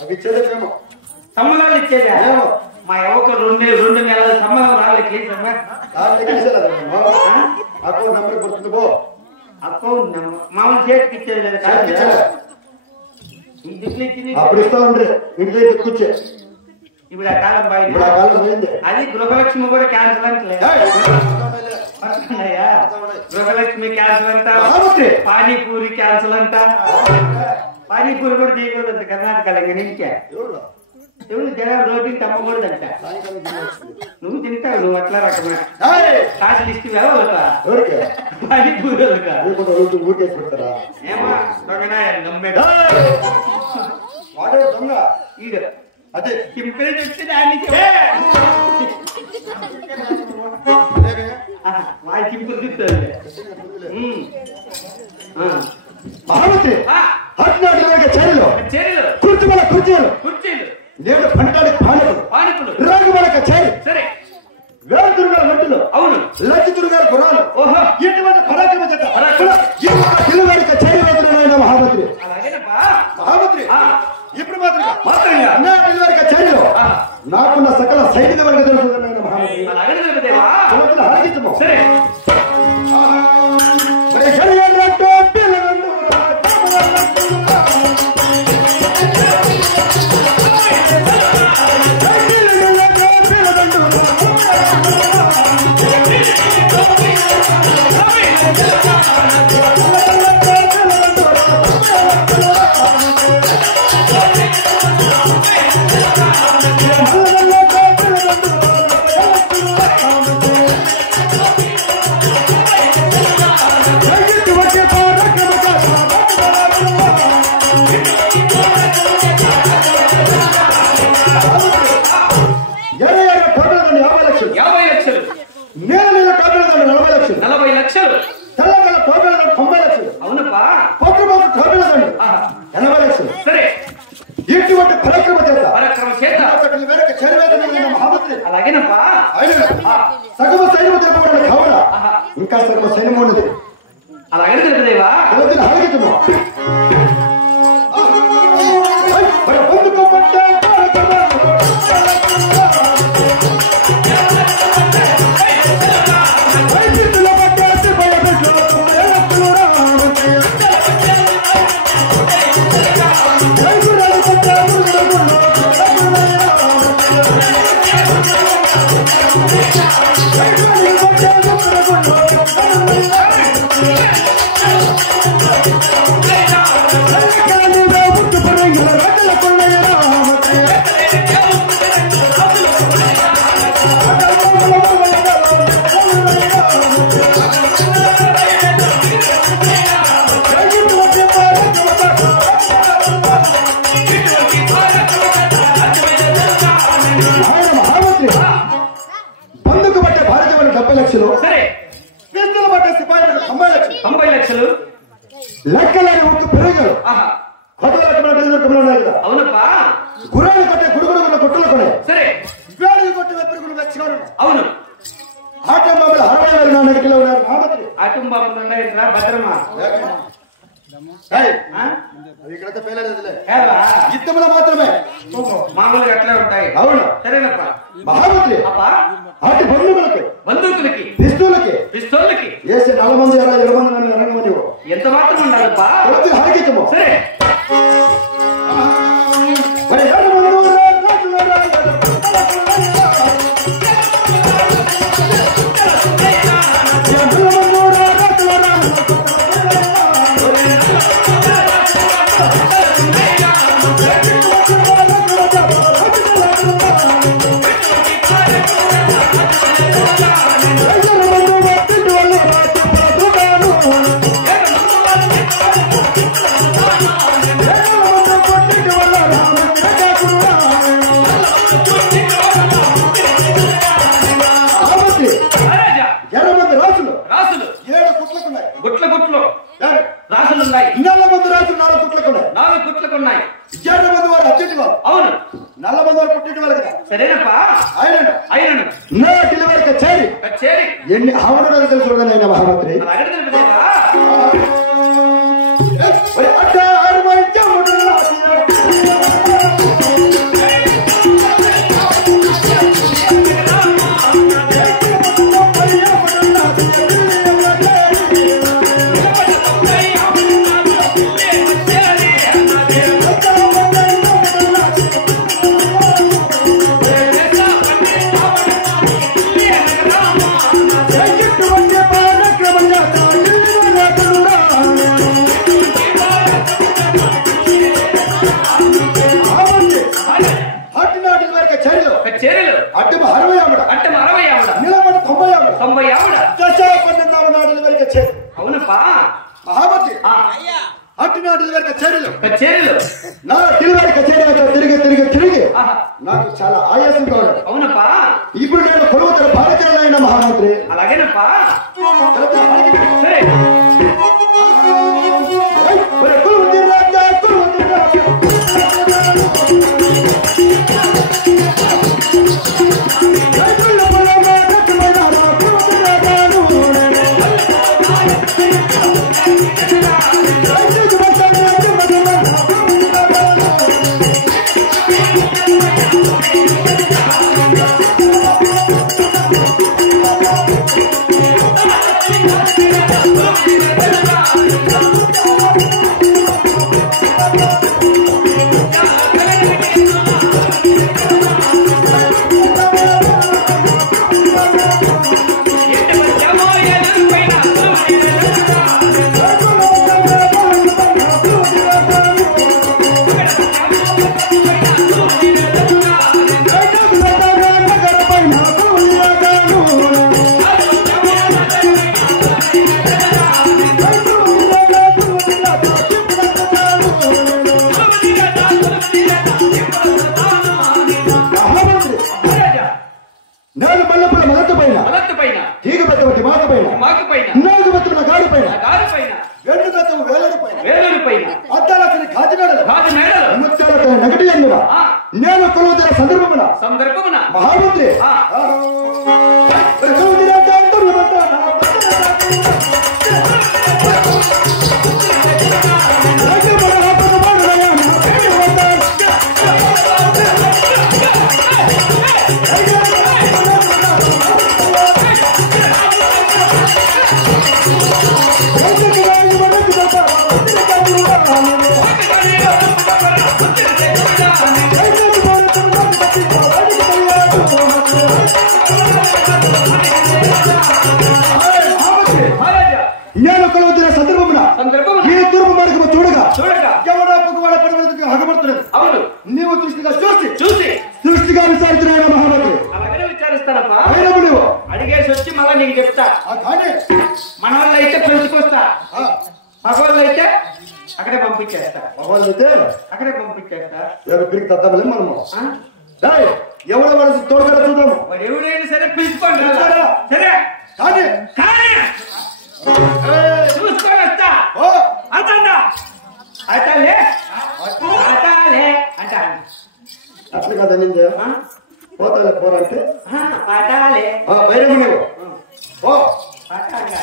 అవి ఇచ్చేదేమో సంబంధాలు ఇచ్చేదా మా ఎవరికి 2 నెలల సంబంధం రాలేదు అకౌంట్ నెంబర్ గుర్తుంది పో అకౌంట్ నెంబర్ మామూలు చేతికి ఇచ్చేది లేదు అప్పుడు ఇస్తా ఉండ్రి ఇంటి దగ్గర కూర్చే ఇప్పుడు ఆ కాలం పోయింది అది గృహలక్ష్మి కూడా క్యాన్సిల్ అంటలేదు గృహలక్ష్మి క్యాన్సిల్ అంట పానీపూరి క్యాన్సిల్ అంట పానీపూరి కూడా చేయకూడదు కర్ణాటకలో ఇంకా ఎవరు జనం రోటీని తమ్మకూడదంట నువ్వు తింటావు నువ్వు అట్లా రకమైన కాసులు ఇష్టం పానీపూరి ఊటేసి పెడతారా ఏమా దొంగ ఈడు అదే సింపుల్ చెప్తే దాన్ని వాళ్ళ సింపుల్ చెప్తారు మహామంత్రి చర్యలు కుర్చీల కుర్చీలు నేడు పంటడానికి పానకులు రాగుమల కచేరి సరే వేల దుర్గాల మట్టిలో అవును లక్ష దుర్గాల గుర్రాలు ఓహో ఇటువంటి పరాక్రమ చేత పిల్లవాడి కచేరి వేస్తున్నాయన మహామంత్రి మహామంత్రి ఇప్పుడు మాత్రంగా నా పిల్లవాడి కచేరిలో నాకున్న సకల సైనిక వర్గ తెలుసుకున్నాయన మహామంత్రి హరిగించము సరే సగమ సైన్యం కావాల ఇంకా సగమ సైన్యం ఉన్నది అలాగే తెలుపుదేవా హరిగించము లెక్కలేని ఒక్క పెరుగులు కొత్త లెక్కలు ఉన్నాయి కదా అవునప్పా గుర్రాలు కొట్టే గుడుగుడుకున్న గుట్టలు కొనే సరే వేడికి కొట్టే పెరుగులు వచ్చినారు అవును ఆటం బాబులు 64 కిలో ఉన్నారు మహామంత్రి ఆటం బాబులు ఉన్నాయిరా భద్రమా ఇక్కడైతే పేలేదులే యుద్ధంలో మాత్రమే మామూలుగా అట్లా ఉంటాయి అవును సరేనప్ప మహామంత్రి ఆటి బంధువులకి పిస్తూలకి వేసి 4 మంది 20 మంది రంగమని ఎంత మాత్రం ఉండాలప్పా హరికించము సరే రాసులున్నాయి 4 మంది రాసులు 4 పుట్లకున్నాయి 4 పుట్లకున్నాయి 7 మంది వారు అత్యంత వారు అవును 4 మంది వారు పుట్టిన వాళ్ళు కదా సరేనప్పా అయినను నా డెలివరీ కచేరి ఎన్ని ఆవరణలు తెలుసు నేను మహామంత్రి అట్ట 6 మంది అట్టునాటి వరకు చర్యలు అడ్డం 60 ఆవిడ నిలబడ 90 ఆవిడ దశ 12 నాటి వరకు చర్య అవునప్పా మహామతి అట్టునాటి వరకు చర్యలు నా తిరువారి కచేరీతో తిరిగి నాకు చాలా ఆయాసంగా ఉన్నది. అవునప్పా ఇప్పుడు నేను కొలువుతల భారతీయులైన మహామంత్రి అలాగేనప్పా సరే నేను కొలువుతల సందర్భమున మహామంత్రి నేను కొలువుతున్న సందర్భమున ఈ తూర్పు మార్గము చూడగా ఎవరో పొగవాడ పడవలకు హగబడుతున్నది. అవును నీవు దృష్టిగా చూసి దృష్టిగా విచారించిన మహామంత్రి అలాగే విచారిస్తానప్పా నువ్వు అడిగేసి వచ్చి మళ్ళా నీకు చెప్తా. మన వాళ్ళు అయితే పెంచుకొస్తా, మగవాళ్ళు అయితే అక్కడే పంపించేస్తా. అక్కడే పంపించేస్తా. మనము ఎవడో వాడు తోడుగా చూద్దాము. వాడు ఎవడైనా సరే పిలుచుకోండి. సరే కానీ చూసుకొని వస్తా అంటా అతలే అంటా అట్లా కదా నిందే పోతాలే పోరంటే అటాలే బయట నువ్వు అటాగా